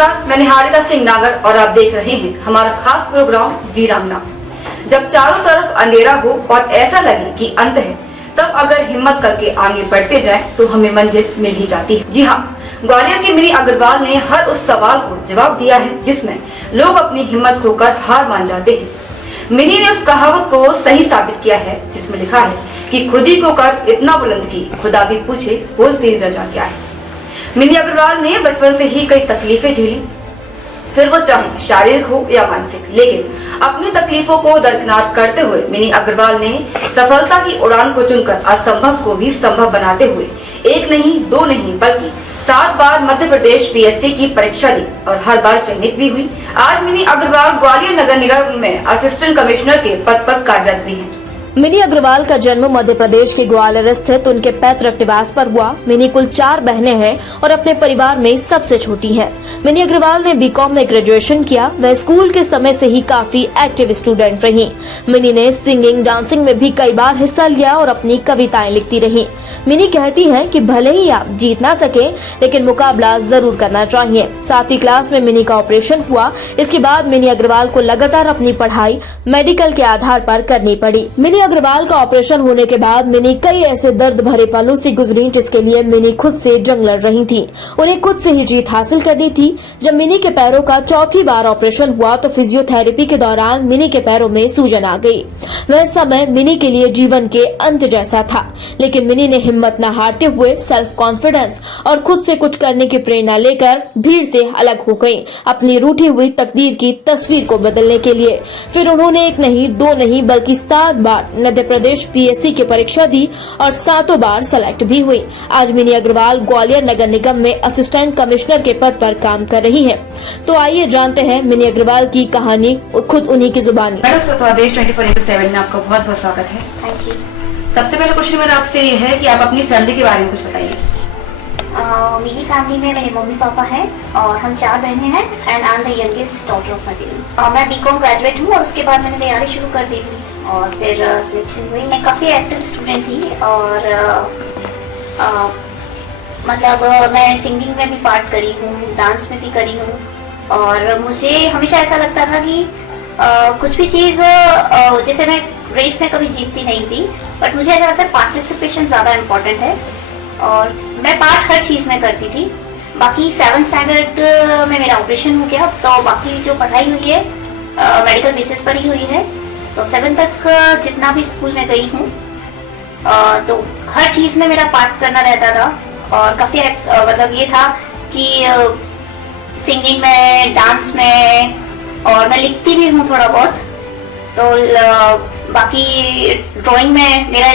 नमस्कार, मैं निहारिका सिंह नागर और आप देख रहे हैं हमारा खास प्रोग्राम वीरांगना। जब चारों तरफ अंधेरा हो और ऐसा लगे कि अंत है, तब अगर हिम्मत करके आगे बढ़ते जाएं तो हमें मंजिल मिल ही जाती है। जी हाँ, ग्वालियर की मिनी अग्रवाल ने हर उस सवाल को जवाब दिया है जिसमें लोग अपनी हिम्मत खोकर हार मान जाते हैं। मिनी ने उस कहावत को सही साबित किया है जिसमें लिखा है कि खुद ही को कर इतना बुलंद की खुदा भी पूछे बोल तेरी रजा क्या है। मिनी अग्रवाल ने बचपन से ही कई तकलीफें झेली, फिर वो चाहे शारीरिक हो या मानसिक, लेकिन अपनी तकलीफों को दरकिनार करते हुए मिनी अग्रवाल ने सफलता की उड़ान को चुनकर असंभव को भी संभव बनाते हुए एक नहीं दो नहीं बल्कि 7 बार मध्य प्रदेश पीएससी की परीक्षा दी और हर बार चयनित भी हुई। आज मिनी अग्रवाल ग्वालियर नगर निगम में असिस्टेंट कमिश्नर के पद पर कार्यरत भी है। मिनी अग्रवाल का जन्म मध्य प्रदेश के ग्वालियर स्थित उनके पैतृक निवास पर हुआ। मिनी कुल 4 बहनें हैं और अपने परिवार में सबसे छोटी हैं। मिनी अग्रवाल ने बीकॉम में ग्रेजुएशन किया। वह स्कूल के समय से ही काफी एक्टिव स्टूडेंट रही। मिनी ने सिंगिंग, डांसिंग में भी कई बार हिस्सा लिया और अपनी कविताएं लिखती रही। मिनी कहती है कि भले ही आप जीत ना सके, लेकिन मुकाबला जरूर करना चाहिए। 7वीं क्लास में मिनी का ऑपरेशन हुआ। इसके बाद मिनी अग्रवाल को लगातार अपनी पढ़ाई मेडिकल के आधार पर करनी पड़ी। मिनी अग्रवाल का ऑपरेशन होने के बाद मिनी कई ऐसे दर्द भरे पलों से गुजरी जिसके लिए मिनी खुद से जंग लड़ रही थी। उन्हें खुद से ही जीत हासिल करनी थी। जब मिनी के पैरों का 4थी बार ऑपरेशन हुआ तो फिजियोथेरेपी के दौरान मिनी के पैरों में सूजन आ गई। वह समय मिनी के लिए जीवन के अंत जैसा था, लेकिन मिनी ने हिम्मत न हारते हुए सेल्फ कॉन्फिडेंस और खुद से कुछ करने की प्रेरणा लेकर भीड़ से अलग हो गई, अपनी रूठी हुई तकदीर की तस्वीर को बदलने के लिए। फिर उन्होंने एक नहीं दो नहीं बल्कि 7 बार मध्य प्रदेश पीएससी की परीक्षा दी और 7 बार सेलेक्ट भी हुई। आज मिनी अग्रवाल ग्वालियर नगर निगम में असिस्टेंट कमिश्नर के पद पर काम कर रही हैं। तो आइए जानते हैं मिनी अग्रवाल की कहानी खुद उन्हीं की जुबानी। मैडम, स्वदेश 24/7 में आपका बहुत बहुत स्वागत है। Thank you. सबसे पहले क्वेश्चन मेरा आपसे ये है कि आप अपनी फैमिली के बारे में कुछ बताइए। मेरी फैमिली में मेरे मम्मी पापा हैं और हम 4 बहनें हैं and I am the youngest daughter of my parents. मैं बीकॉम ग्रेजुएट हूँ और उसके बाद मैंने तैयारी शुरू कर दी थी और फिर सिलेक्शन हुई। मैं काफ़ी एक्टिव स्टूडेंट थी और मतलब मैं सिंगिंग में भी पार्ट करी हूँ, डांस में भी करी हूँ और मुझे हमेशा ऐसा लगता था कि कुछ भी चीज़ जैसे मैं रेस में कभी जीतती नहीं थी, बट मुझे ऐसा लगता है पार्टिसिपेशन ज़्यादा इम्पोर्टेंट है और मैं पार्ट हर चीज़ में करती थी। बाकी 7th स्टैंडर्ड में मेरा ऑपरेशन हो गया, तो बाकी जो पढ़ाई हुई है मेडिकल बेसिस पर ही हुई है। तो 7th तक जितना भी स्कूल में गई हूँ तो हर चीज़ में मेरा पार्ट करना रहता था और काफ़ी मतलब ये था कि सिंगिंग में, डांस में और मैं लिखती भी हूँ थोड़ा बहुत। तो बाकी ड्राइंग में मेरा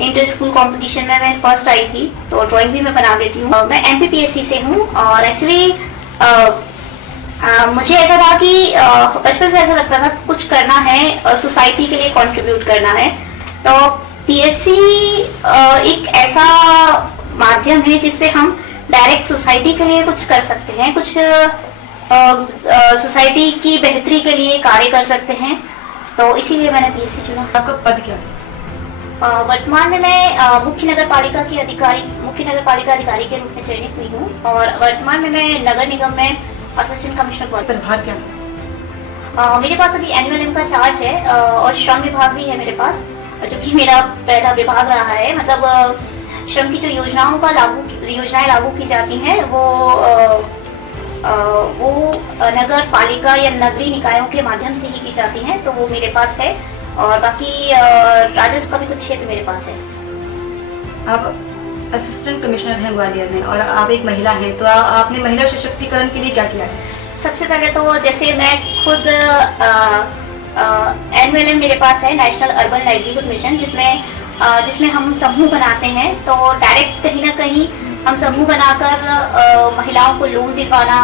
इंटर स्कूल कंपटीशन में मैं फर्स्ट आई थी, तो ड्राइंग भी मैं बना देती हूँ। मैं एमपीपीएससी से हूँ और एक्चुअली मुझे ऐसा था कि बचपन से ऐसा लगता था कुछ करना है, सोसाइटी के लिए कंट्रीब्यूट करना है। तो पीएससी एक ऐसा माध्यम है जिससे हम डायरेक्ट सोसाइटी के लिए कुछ कर सकते हैं, कुछ सोसाइटी की बेहतरी के लिए कार्य कर सकते हैं, तो इसीलिए मैंने पीएससी चुना। आपका पद क्या है? वर्तमान में मैं मुख्य नगर पालिका अधिकारी के रूप में चयनित हुई हूँ और वर्तमान में मैं नगर निगम में असिस्टेंट कमिश्नर पद पर। प्रभार क्या है? मेरे पास अभी एनुअल का चार्ज है और श्रम विभाग भी है मेरे पास, जो कि मेरा पहला विभाग रहा है। मतलब श्रम की जो योजनाएं लागू की जाती हैं वो नगर पालिका या नगरीय निकायों के माध्यम से ही की जाती हैं, तो वो मेरे पास है और बाकी राजस्व का भी कुछ क्षेत्र मेरे पास है। आप असिस्टेंट कमिश्नर हैं ग्वालियर में और आप एक महिला हैं, तो आपने महिला सशक्तिकरण के लिए क्या किया है? सबसे पहले तो जैसे मैं खुद एनयूएलएम मेरे पास है, नेशनल अर्बन लाइवलीहुड मिशन, जिसमें हम समूह बनाते हैं। तो डायरेक्ट कहीं ना कहीं हम समूह बनाकर महिलाओं को लोन दिलवाना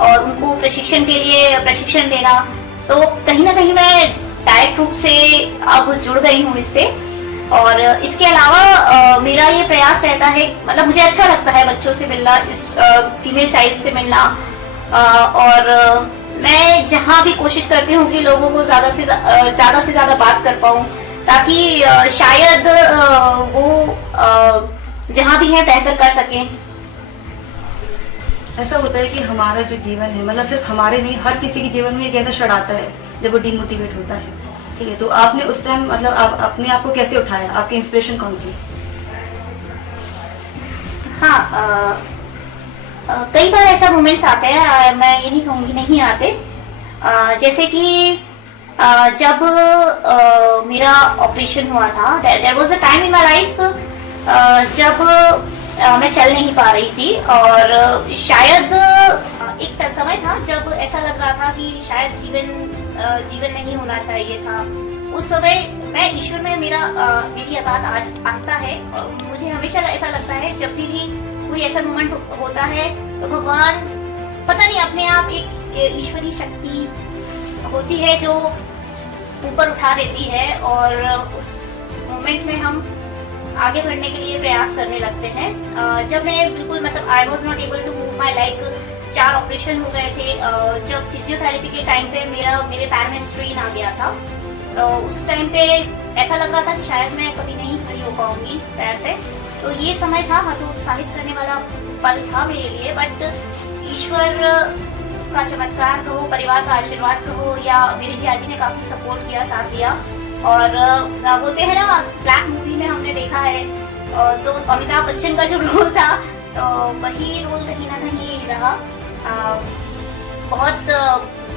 और उनको प्रशिक्षण के लिए प्रशिक्षण देना, तो कहीं ना कहीं मैं डायरेक्ट रूप से अब जुड़ गई हूँ इससे। और इसके अलावा मेरा ये प्रयास रहता है, मतलब मुझे अच्छा लगता है बच्चों से मिलना, इस फीमेल चाइल्ड से मिलना और मैं जहाँ भी कोशिश करती हूँ कि लोगों को ज़्यादा से ज़्यादा बात कर पाऊँ, ताकि शायद वो जहाँ भी है बेहतर कर सकें। ऐसा होता है कि हमारा जो जीवन है, मतलब सिर्फ हमारे नहीं, हर किसी के जीवन में एक ऐसा क्षण आता है जब वो डिमोटिवेट होता है। ठीक है, तो आपने उस टाइम मतलब आप अपने आप को कैसे उठाया? आपकी इंस्पिरेशन कौन थी? हाँ, कई बार ऐसा मोमेंट्स आते हैं, मैं ये नहीं कहूँगी नहीं आते। जैसे कि जब मेरा ऑपरेशन हुआ था, there was a time in my life जब मैं चल नहीं पा रही थी, और शायद एक समय था जब ऐसा लग रहा था कि शायद जीवन नहीं होना चाहिए था। उस समय मैं ईश्वर में मेरी अगाध आस्था है, और मुझे हमेशा ऐसा लगता है जब भी कोई ऐसा मोमेंट होता है तो भगवान पता नहीं अपने आप एक ईश्वरीय शक्ति होती है जो ऊपर उठा देती है, और उस मोमेंट में हम आगे बढ़ने के लिए प्रयास करने लगते हैं। जब मैं बिल्कुल मतलब I was not able to move my like, 4 operation हो गए थे। जब फिजियोथेरेपी के टाइम पे मेरे पैर में स्ट्रेन आ गया था, तो उस टाइम पे ऐसा लग रहा था कि शायद मैं कभी नहीं खड़ी हो पाऊंगी पैर पे। तो ये समय था हतोत्साहित करने वाला पल था मेरे लिए, बट ईश्वर का चमत्कार कहो, परिवार का आशीर्वाद कहो, या मेरे जियाजी ने काफी सपोर्ट किया, साथ दिया। और बोलते हैं ना, ब्लैक मूवी में हमने देखा है, तो अमिताभ बच्चन का जो रोल था, तो वही रोल कहीं ना कहीं रहा। बहुत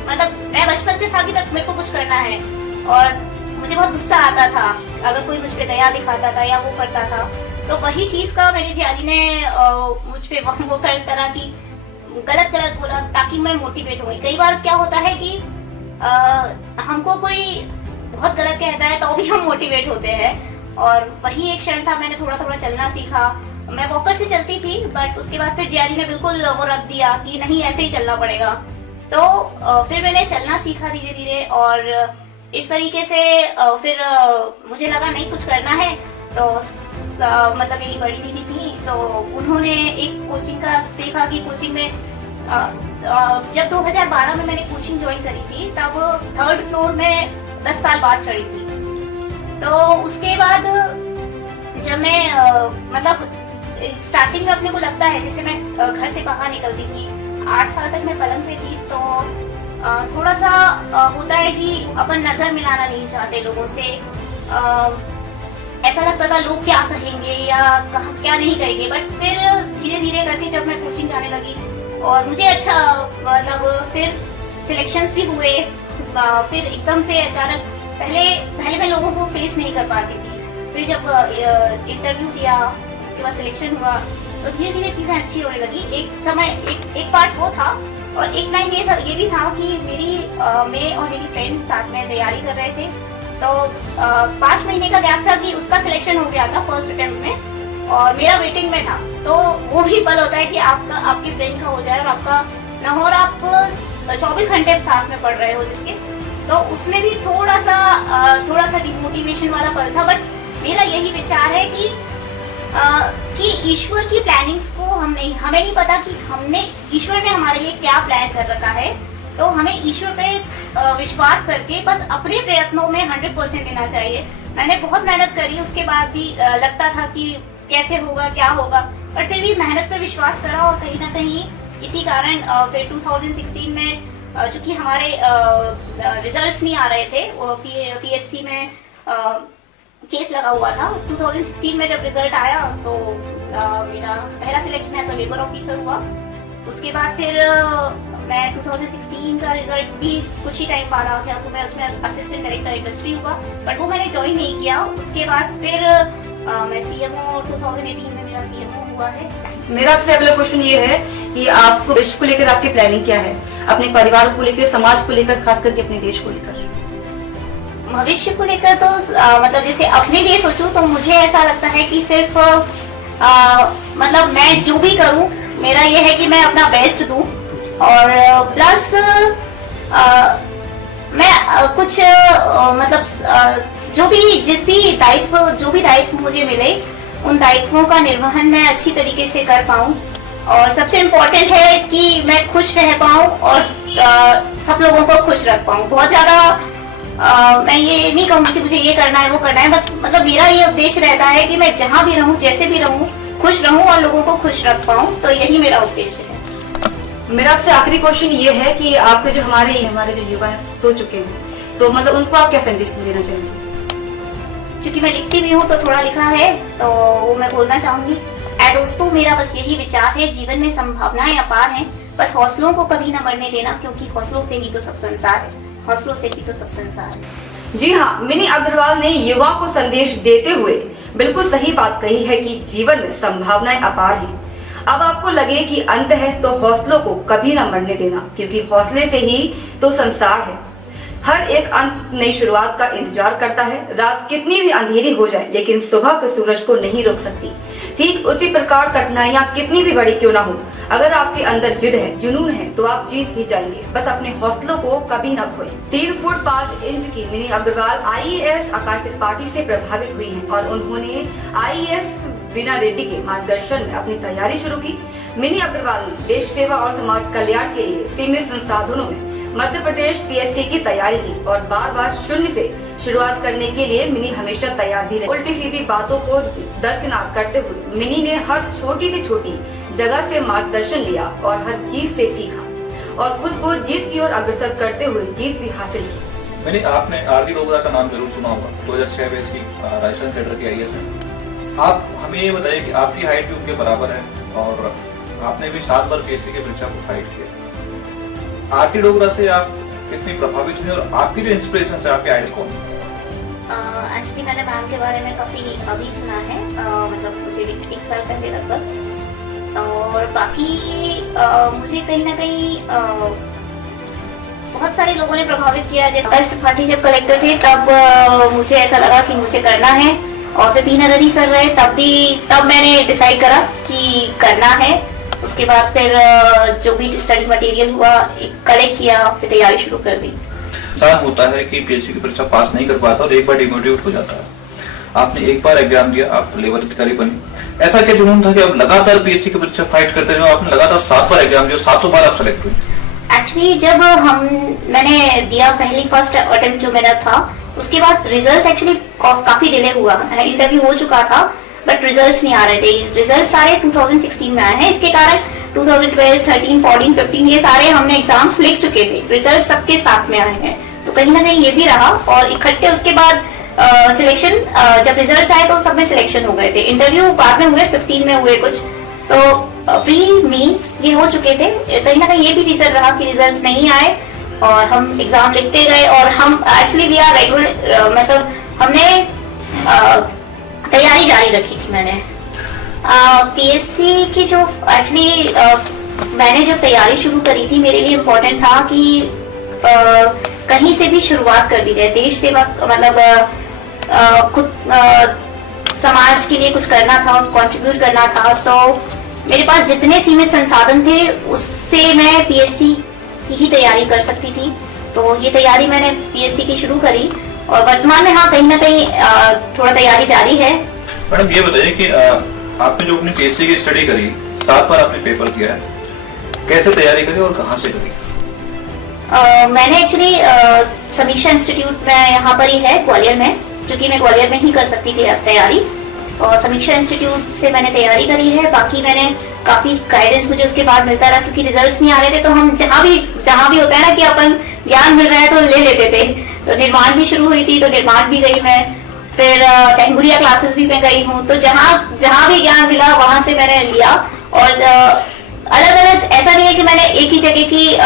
मतलब मैं बचपन से था कि मेरे को कुछ करना है, और मुझे बहुत गुस्सा आता था अगर कोई मुझ पे दया दिखाता था या वो करता था। तो वही चीज का मेरे जियाजी ने मुझ पे वो तरह की गलत बोला ताकि मैं मोटिवेट हुई। कई बार क्या होता है कि हमको कोई बहुत गलत कहता है तो भी हम मोटिवेट होते हैं, और वही एक क्षण था। मैंने थोड़ा थोड़ा चलना सीखा। मैं वॉकर से चलती थी, बट उसके बाद फिर जियाजी ने बिल्कुल वो रख दिया कि नहीं, ऐसे ही चलना पड़ेगा। तो फिर मैंने चलना सीखा धीरे धीरे, और इस तरीके से फिर मुझे लगा नहीं कुछ करना है। तो मतलब मेरी बड़ी दीदी थी, तो उन्होंने एक कोचिंग का देखा कि कोचिंग में जब 2012 में मैंने कोचिंग ज्वाइन करी थी, तब 3rd फ्लोर में 10 साल बाद चढ़ी थी। तो उसके बाद जब मैं मतलब स्टार्टिंग में अपने को लगता है जैसे मैं घर से बाहर निकलती थी, 8 साल तक मैं पलंग पे थी, तो थोड़ा सा होता है कि अपन नजर मिलाना नहीं चाहते लोगों से। ऐसा लगता था लोग क्या कहेंगे या क्या नहीं कहेंगे, बट फिर धीरे धीरे करके जब मैं कोचिंग जाने लगी, और मुझे अच्छा मतलब फिर सिलेक्शंस भी हुए। फिर एकदम से अचानक पहले मैं लोगों को फेस नहीं कर पाती थी, फिर जब इंटरव्यू दिया, उसके बाद सिलेक्शन हुआ, तो धीरे धीरे चीजें अच्छी होने लगी। एक समय एक पार्ट वो था, और एक टाइम ये भी था कि मैं और मेरी फ्रेंड साथ में तैयारी कर रहे थे। तो 5 महीने का गैप था कि उसका सिलेक्शन हो गया था फर्स्ट अटेम्प्ट में, और मेरा वेटिंग में था। तो वो भी पल होता है कि आपकी फ्रेंड का हो जाए और आपका ना हो, और आप 24 घंटे साथ में पढ़ रहे हो जिसके, तो उसमें भी थोड़ा सा डिमोटिवेशन वाला पल था। बट मेरा यही विचार है कि ईश्वर की प्लानिंग्स को हमें नहीं पता कि ईश्वर ने हमारे लिए क्या प्लान कर रखा है। तो हमें ईश्वर पे विश्वास करके बस अपने प्रयत्नों में 100% देना चाहिए। मैंने बहुत मेहनत करी, उसके बाद भी लगता था कि कैसे होगा, क्या होगा, बट फिर भी मेहनत पे विश्वास करा, और कहीं ना कहीं इसी कारण फिर 2016 में चूंकि हमारे रिजल्ट्स नहीं आ रहे थे, वो PSC में केस लगा हुआ था। 2016 में जब रिजल्ट आया तो मेरा पहला selection as a labour officer हुआ। उसके बाद फिर मैं 2016 का रिजल्ट भी कुछ ही टाइम बाद आ गया, तो मैं उसमें असिस्टेंट डायरेक्टर इंडस्ट्री हुआ, बट वो मैंने ज्वाइन नहीं किया। उसके बाद फिर मैं CMO 2018 में मेरा CMO हुआ है। मेरा आपसे अगला क्वेश्चन ये है कि आपको भविष्य को लेकर आपकी प्लानिंग क्या है, अपने परिवार को लेकर, समाज को लेकर, खास करके अपने देश को लेकर? भविष्य को लेकर तो मतलब जैसे अपने लिए सोचूं तो मुझे ऐसा लगता है कि सिर्फ मतलब मैं जो भी करूं, मेरा ये है कि मैं अपना बेस्ट दूं, और प्लस मैं कुछ मतलब जो भी दायित्व मुझे मिले, उन दायित्वों का निर्वहन मैं अच्छी तरीके से कर पाऊं, और सबसे इम्पोर्टेंट है कि मैं खुश रह पाऊं और सब लोगों को खुश रख पाऊं। बहुत ज्यादा मैं ये नहीं कहूँगी कि मुझे ये करना है वो करना है, मतलब मेरा ये उद्देश्य रहता है कि मैं जहाँ भी रहूँ, जैसे भी रहूँ, खुश रहूँ और लोगों को खुश रख पाऊँ। तो यही मेरा उद्देश्य है। मेरा आपसे आखिरी क्वेश्चन ये है कि आपके जो हमारे जो युवा सो चुके हैं, तो मतलब उनको आप क्या संदेश देना चाहेंगे? क्योंकि मैं लिखती भी हूँ तो थोड़ा लिखा है, तो वो मैं बोलना चाहूंगी। दोस्तों, मेरा बस यही विचार है, जीवन में संभावनाएं अपार हैं, बस हौसलों को कभी न मरने देना, क्योंकि हौसलों से ही तो सब संसार है, हौसलों से ही तो सब संसार है। जी हाँ, मिनी अग्रवाल ने युवाओं को संदेश देते हुए बिल्कुल सही बात कही है कि जीवन में संभावनाएं अपार हैं। अब आपको लगे कि अंत है तो हौसलों को कभी न मरने देना, क्योंकि हौसले से ही तो संसार है। हर एक अंत नई शुरुआत का इंतजार करता है। रात कितनी भी अंधेरी हो जाए, लेकिन सुबह के सूरज को नहीं रोक सकती। ठीक उसी प्रकार कठिनाइयां कितनी भी बड़ी क्यों ना हो, अगर आपके अंदर जिद है, जुनून है, तो आप जीत ही जाएंगे। बस अपने हौसलों को कभी न खोएं। 3 फुट 5 इंच की मिनी अग्रवाल IAS आकाश त्रिपाठी से प्रभावित हुई हैं और उन्होंने IAS वीना रेड्डी के मार्गदर्शन में अपनी तैयारी शुरू की। मिनी अग्रवाल ने देश सेवा और समाज कल्याण के लिए सीमित संसाधनों में मध्य प्रदेश PSC की तैयारी की और बार शून्य से शुरुआत करने के लिए मिनी हमेशा तैयार भी रही। उल्टी सीधी बातों को दरकिनार करते हुए मिनी ने हर छोटी से छोटी जगह से मार्गदर्शन लिया और हर चीज से सीखा और खुद को जीत की ओर अग्रसर करते हुए जीत भी हासिल की। मैंने आपने आरती डोगरा का नाम जरूर सुना होगा, 2006 में इसकी राजस्थान फेडर की IAS है। आप हमें ये बताइए कि आपकी हाइट भी उनके बराबर है और आपने भी 7 बार PSC की परीक्षा को फाइट किया। आरती डोगरा से आप कितनी प्रभावित हुई और आपकी जो इंस्पिरेशन है, आपके आइडल कौन? एक्चुअली मैंने मैम के बारे में काफी अभी सुना है, मतलब मुझे 1 साल पहले लगभग, और बाकी मुझे कहीं ना कहीं बहुत सारे लोगों ने प्रभावित किया। जैसे आकाश त्रिपाठी जब कलेक्टर थे तब मुझे ऐसा लगा कि मुझे करना है, और फिर बीना रेड्डी सर रहे तब मैंने डिसाइड करा कि करना है। उसके बाद फिर जो भी स्टडी मटेरियल हुआ कलेक्ट किया, फिर तैयारी शुरू कर दी। इंसान होता है कि PSC की परीक्षा पास नहीं कर पाता और एक बार डिमोटिवेट हो जाता है। आपने एक बार एग्जाम दिया, आप लेवल अधिकारी बने, ऐसा क्या जुनून था कि आप लगातार PSC की परीक्षा फाइट करते रहे? आपने लगातार 7 बार एग्जाम दिया, 7 बार आप सेलेक्ट हुए। एक्चुअली जब मैंने दिया पहली फर्स्ट अटेम्प्ट जो मेरा था, उसके बाद रिजल्ट्स एक्चुअली काफी डिले हुआ। इंटरव्यू हो चुका था बट रिजल्ट्स नहीं आ रहे थे। रिजल्ट सारे 2016 में आए हैं, इसके कारण 2012, 13, 14, 15 ये सारे हमने एग्जाम्स लिख चुके थे, रिजल्ट सबके साथ में आए हैं। तो कहीं ना कहीं ये भी रहा, और इकट्ठे उसके बाद सिलेक्शन जब रिजल्ट्स आए तो सब में सिलेक्शन हो गए थे। इंटरव्यू बाद में हुए, 15 में हुए कुछ, तो प्री मीन्स ये हो चुके थे। कहीं ना कहीं ये भी रीजन रहा कि रिजल्ट्स नहीं आए और हम एग्जाम लिखते गए, और हम एक्चुअली वी आर रेगुलर, मतलब हमने तैयारी जारी रखी थी। मैंने PSC की जो एक्चुअली मैंने जब तैयारी शुरू करी थी, मेरे लिए इम्पोर्टेंट था कि कहीं से भी शुरुआत कर दी जाए। देश सेवा मतलब खुद समाज के लिए कुछ करना था, कंट्रीब्यूट करना था। तो मेरे पास जितने सीमित संसाधन थे उससे मैं PSC की ही तैयारी कर सकती थी। तो ये तैयारी मैंने PSC की शुरू करी, और वर्तमान में हाँ कहीं ना कहीं थोड़ा तैयारी जारी है। मैडम ये बताइए कि आपने जो अपनी PSC की स्टडी करी, 7 बार आपने पेपर किया है, कैसे तैयारी करी और कहाँ से करी? मैंने एक्चुअली समीक्षा इंस्टीट्यूट में यहाँ पर ही है ग्वालियर में, क्योंकि मैं ग्वालियर में ही कर सकती थी तैयारी, और समीक्षा इंस्टीट्यूट से मैंने तैयारी करी है। बाकी मैंने काफी गाइडेंस मुझे उसके बाद मिलता रहा, क्योंकि रिजल्ट्स नहीं आ रहे थे तो हम जहाँ भी होता है ना कि अपन ज्ञान मिल रहा है तो ले लेते थे। तो निर्माण भी शुरू हुई थी, तो निर्माण भी गई मैं, फिर टेंगुरिया क्लासेस भी मैं गई हूँ। तो जहाँ भी ज्ञान मिला वहां से मैंने लिया, और अलग अलग, ऐसा नहीं है कि मैंने एक ही जगह की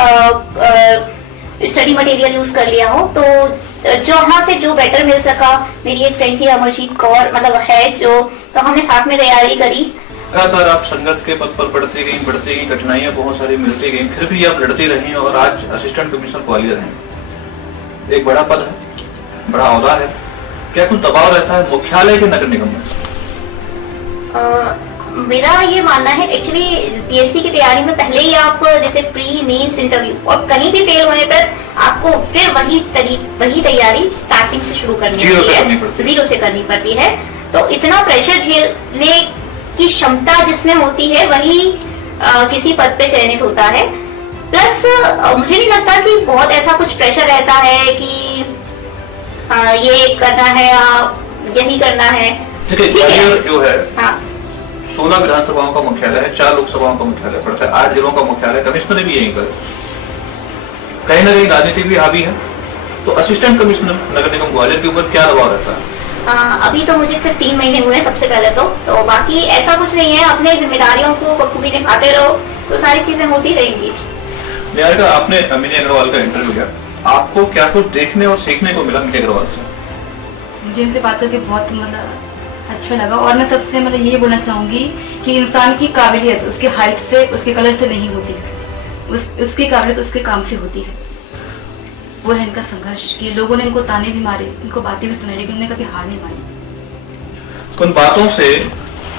स्टडी मटेरियल यूज कर लिया हो। तो जहाँ से जो बेटर मिल सका, मेरी एक फ्रेंड थी अमरजीत कौर, मतलब है जो, तो हमने साथ में तैयारी करी। लगातार आप संघर्ष के पद पर बढ़ती गई, कठिनाइयां बहुत सारी मिलती गई, फिर भी आप लड़ती रही और आज असिस्टेंट कमिश्नर ग्वालियर हैं। एक बड़ा पद है, बड़ा ओहदा है, क्या कुछ दबाव रहता है मुख्यालय के नगर निगम में? मेरा ये मानना है एक्चुअली PSC की तैयारी में पहले ही आप जैसे प्री मेंस इंटरव्यू, और कहीं भी फेल होने पर आपको फिर वही तैयारी स्टार्टिंग से शुरू करनी है, जीरो से करनी पड़ती है। तो इतना प्रेशर झेलने की क्षमता जिसमें होती है वही किसी पद पे चयनित होता है। प्लस मुझे नहीं लगता कि बहुत ऐसा कुछ प्रेशर रहता है कि ये करना है, यही करना है। ठीक है, जो है हाँ, 16 विधानसभाओं का मुख्यालय है, 4 लोकसभाओं का मुख्यालय पड़ता है, 8 जिलों का मुख्यालय, कमिश्नर भी यहीं पर। कहीं ना कहीं राजनीति भी हावी है। तो असिस्टेंट कमिश्नर नगर निगम ग्वालियर के ऊपर क्या दबाव रहता है? अभी तो मुझे सिर्फ 3 महीने हुए हैं सबसे पहले तो बाकी ऐसा कुछ नहीं है, अपने जिम्मेदारियों को बखूबी निभाते रहो तो सारी चीजें होती रहेंगी। निहारिका, आपने मिनी अग्रवाल का इंटरव्यू लिया, आपको क्या कुछ देखने और सीखने को मिला मिनी अग्रवाल से? मुझे इनसे बात करके बहुत मतलब अच्छा लगा और मैं सबसे मतलब ये बोलना चाहूंगी कि इंसान की काबिलियत उसके हाइट से, उसके कलर से नहीं होती, उसकी काबिलियत उसके काम से होती है। वो है इनका संघर्ष कि लोगों ने इनको ताने भी मारे, इनको बातें भी सुनाई, लेकिन उन्होंने कभी हार नहीं मानी। उन बातों से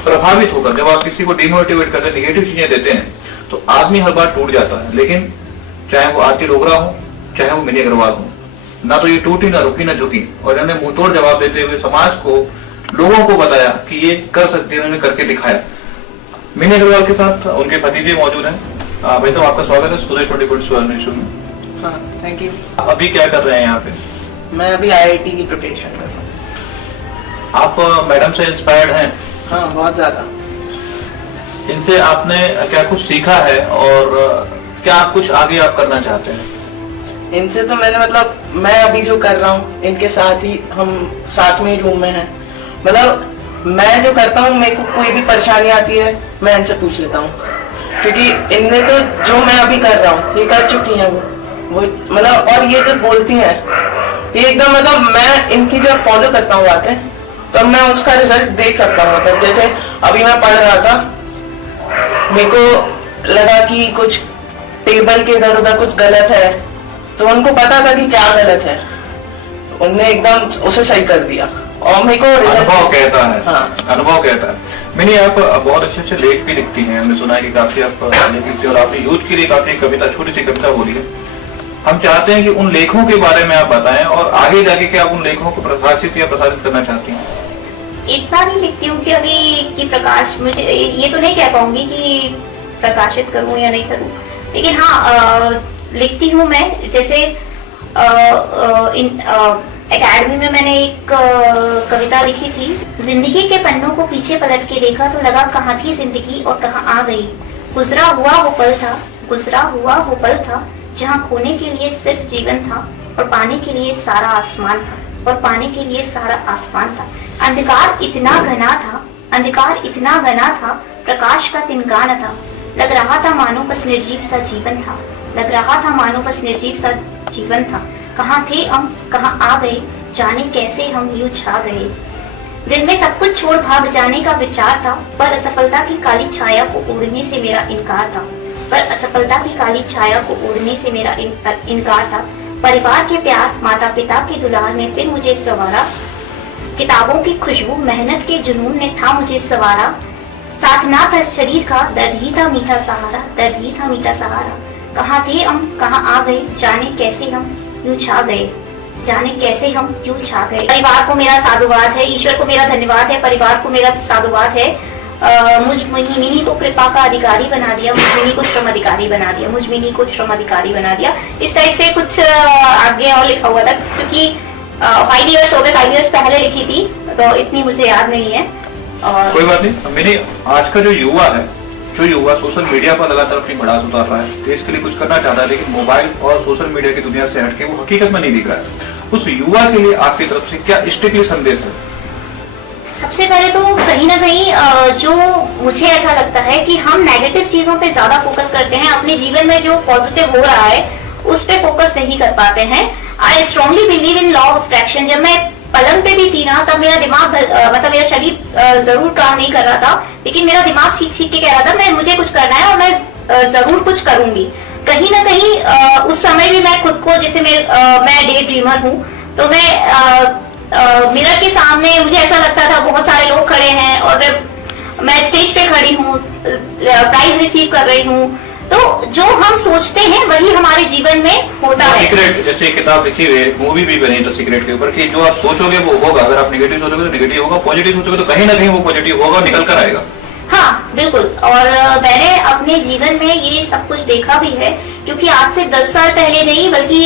प्रभावित होकर जब आप किसी को डिमोटिवेट करते, नेगेटिव चीजें देते हैं, तो आदमी हर बार टूट जाता है। लेकिन चाहे वो आरती डोगरा हो, चाहे वो मिनी अग्रवाल हो, ना तो ये टूटी, ना रुकी, ना झुकी, और इन्होंने मुंहतोड़ जवाब देते हुए समाज को, लोगों को बताया कि ये कर सकती है, उन्होंने करके दिखाया। मिनी अग्रवाल के साथ उनके भतीजे मौजूद हैं। भाई साहब, आपका स्वागत है सुबह 24 सुवर्ण में। हाँ, थैंक यू। अभी क्या कर रहे हैं यहाँ पे? मैं अभी IIT की प्रिपरेशन कर रहा हूँ। आप मैडम से इंस्पायर्ड हैं? हाँ, बहुत ज्यादा। इनसे आपने क्या कुछ सीखा है और क्या कुछ आगे आप करना चाहते हैं? इनसे तो मैंने मतलब मैं अभी जो कर रहा हूँ इनके साथ ही, हम साथ में ही रूम में हैं। मतलब मैं जो करता हूँ, मेरे को कोई भी परेशानी आती है मैं इनसे पूछ लेता हूँ, क्योंकि इनने तो जो मैं अभी कर रहा हूँ ये कर चुकी हैं वो मतलब, और ये जो बोलती हैं ये एकदम मतलब मैं इनकी जब फॉलो करता हूँ बातें तब मैं उसका रिजल्ट देख सकता हूँ। मतलब जैसे अभी मैं पढ़ रहा था, मेरे को लगा कि कुछ टेबल के इधर उधर कुछ गलत है, तो उनको पता था कि क्या गलत है, उनने एकदम उसे सही कर दिया और मेरे को अनुभव कहता है। हाँ, अनुभव कहता है। मैंने आप बहुत अच्छे लेख भी लिखती हैं, हमने सुना है कि काफी आप लेख लिखती हैं और आपने यूथ के लिए काफी कविता, छोटी सी कविता बोली है। हम चाहते हैं कि उन लेखों के बारे में आप बताएं और आगे जाके क्या आप उन लेखों को प्रकाशित या प्रसारित करना चाहती हैं? इतना नहीं लिखती हूँ कि अभी की प्रकाश, मुझे ये तो नहीं कह पाऊंगी कि प्रकाशित करूँ या नहीं करूँ, लेकिन हाँ लिखती हूँ मैं। जैसे एकेडमी में मैंने एक कविता लिखी थी। जिंदगी के पन्नों को पीछे पलट के देखा तो लगा कहाँ थी जिंदगी और कहाँ आ गई। गुजरा हुआ वो पल था, गुजरा हुआ वो पल था, जहाँ खोने के लिए सिर्फ जीवन था और पाने के लिए सारा आसमान था, और पाने के लिए सारा आसमान था। अंधकार इतना घना था, अंधकार इतना घना था, प्रकाश का तिनका न था। लग रहा था मानो बस निर्जीव सा जीवन था, लग रहा था मानो बस निर्जीव सा जीवन था। कहाँ थे हम, कहाँ आ गए, जाने कैसे हम यूं छा गए। दिल में सब कुछ छोड़ भाग जाने का विचार था, पर असफलता की काली छाया को उड़ने से मेरा इनकार था, पर असफलता की काली छाया को उड़ने से मेरा इनकार था। परिवार के प्यार, माता पिता के दुलार ने फिर मुझे संवारा, किताबों की खुशबू, मेहनत के जुनून ने था मुझे संवारा। साथ ना था शरीर का, दर्द ही था मीठा सहारा, दर्द ही था मीठा सहारा। कहाँ थे हम, कहाँ आ गए, जाने कैसे हम यूं छा गए, जाने कैसे हम यूं छा गए। परिवार को मेरा साधुवाद है, ईश्वर को मेरा धन्यवाद है, परिवार को मेरा साधुवाद है। मुझ मिनी को कृपा का अधिकारी बना दिया, मुझ मिनी को श्रम अधिकारी बना दिया, मुझ मिनी को श्रम अधिकारी बना दिया। इस टाइप से कुछ आगे और लिखा हुआ था, क्योंकि 5 इयर्स हो गए, 5 इयर्स पहले लिखी थी तो इतनी मुझे याद नहीं है। और कोई बात नहीं। मैंने आज का जो युवा सोशल मीडिया पर लगातार अपनी भड़ास उतार रहा है, देश के लिए कुछ करना चाहता है, लेकिन मोबाइल और सोशल मीडिया की दुनिया से हटके वो हकीकत में नहीं दिख रहा है। उस युवा के लिए आपकी तरफ से क्या स्ट्रिक्टली संदेश है? सबसे पहले तो कहीं ना कहीं जो मुझे ऐसा लगता है कि हम नेगेटिव चीजों पे ज्यादा फोकस करते हैं, अपने जीवन में जो पॉजिटिव हो रहा है उस पे फोकस नहीं कर पाते हैं। I strongly believe in law of attraction. जब मैं पलंग पे भी थी ना, तब मेरा दिमाग मतलब मेरा शरीर जरूर काम नहीं कर रहा था, लेकिन मेरा दिमाग सीख के कह रहा था मुझे कुछ करना है और मैं जरूर कुछ करूंगी। कहीं ना कहीं उस समय भी मैं खुद को, जैसे मैं डे ड्रीमर हूँ, तो मैं मिरर के सामने मुझे ऐसा लगता था बहुत सारे लोग खड़े हैं और मैं स्टेज पे खड़ी हूँ, प्राइज रिसीव कर रही हूँ। तो जो हम सोचते हैं वही हमारे जीवन में होता है। सीक्रेट जैसे किताब लिखी हुई है, मूवी भी बनी तो सीक्रेट के ऊपर, कि जो आप सोचोगे वो होगा। अगर आप नेगेटिव सोचोगे तो नेगेटिव होगा, पॉजिटिव सोचोगे तो कहीं ना कहीं वो पॉजिटिव होगा, निकल कर आएगा। हाँ बिल्कुल। और मैंने अपने जीवन में ये सब कुछ देखा भी है, क्योंकि आज से 10 साल पहले नहीं बल्कि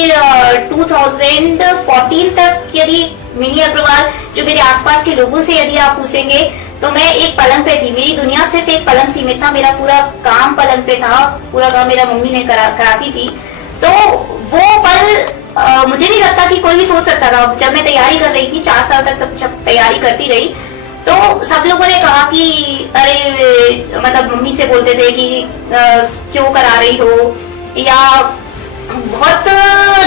2014 तक यदि मिनी अग्रवाल जो मेरे आसपास के लोगों से यदि आप पूछेंगे तो मैं एक पलंग पे थी, मेरी दुनिया सिर्फ एक पलंग सीमित था, मेरा पूरा काम पलंग पे था, पूरा काम मेरा मम्मी ने कराती थी। तो वो पल मुझे नहीं लगता कि कोई भी सोच सकता था। जब मैं तैयारी कर रही थी 4 साल तक, तब तैयारी करती रही, तो सब लोगों ने कहा कि अरे मतलब मम्मी से बोलते थे कि क्यों करा रही हो, या बहुत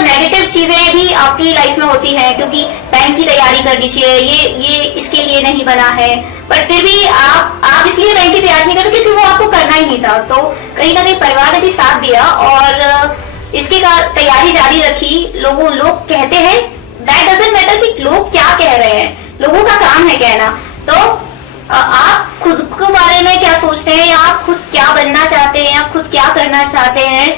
नेगेटिव चीजें भी आपकी लाइफ में होती हैं, क्योंकि बैंक की तैयारी करनी चाहिए, ये इसके लिए नहीं बना है। बट फिर भी आप इसलिए बैंक की तैयारी नहीं करते क्योंकि वो आपको करना ही नहीं था। तो कहीं ना कहीं परिवार ने भी साथ दिया और इसके तैयारी जारी रखी। लोग कहते हैं, दैट डजंट मैटर कि लोग क्या कह रहे हैं, लोगों का काम है कहना। तो आप खुद के बारे में क्या सोचते हैं, या आप खुद क्या बनना चाहते हैं, आप खुद क्या करना चाहते हैं,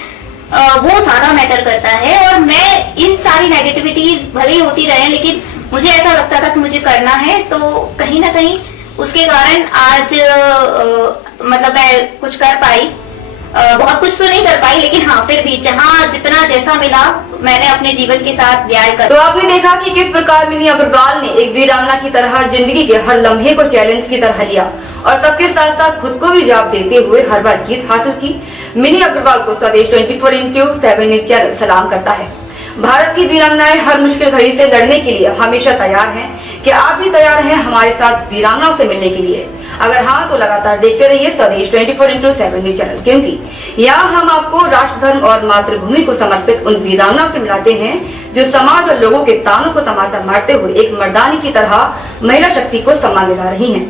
वो ज्यादा मैटर करता है। और मैं इन सारी नेगेटिविटीज भले ही होती रहे, लेकिन मुझे ऐसा लगता था कि मुझे करना है, तो कहीं ना कहीं उसके कारण आज मतलब मैं कुछ कर पाई। बहुत कुछ तो नहीं कर पाई, लेकिन हाँ फिर भी जहाँ जितना जैसा मिला मैंने अपने जीवन के साथ न्याय कर। तो आपने देखा कि किस प्रकार मिनी अग्रवाल ने एक वीरांगना की तरह जिंदगी के हर लम्हे को चैलेंज की तरह लिया और सबके साथ साथ खुद को भी जवाब देते हुए हर बार जीत हासिल की। मिनी अग्रवाल को स्वदेश 24x7 न्यूज चैनल सलाम करता है। भारत की वीरांगनाएं हर मुश्किल घड़ी से लड़ने के लिए हमेशा तैयार हैं। क्या आप भी तैयार हैं हमारे साथ वीरांगनाओं से मिलने के लिए? अगर हाँ, तो लगातार देखते रहिए स्वदेश 24x7 न्यूज चैनल, क्योंकि यहाँ हम आपको राष्ट्र, धर्म और मातृभूमि को समर्पित उन वीरांगनाओं से मिलाते हैं जो समाज और लोगों के तानों को तमाचा मारते हुए एक मर्दानी की तरह महिला शक्ति को सम्मान दिला रही हैं।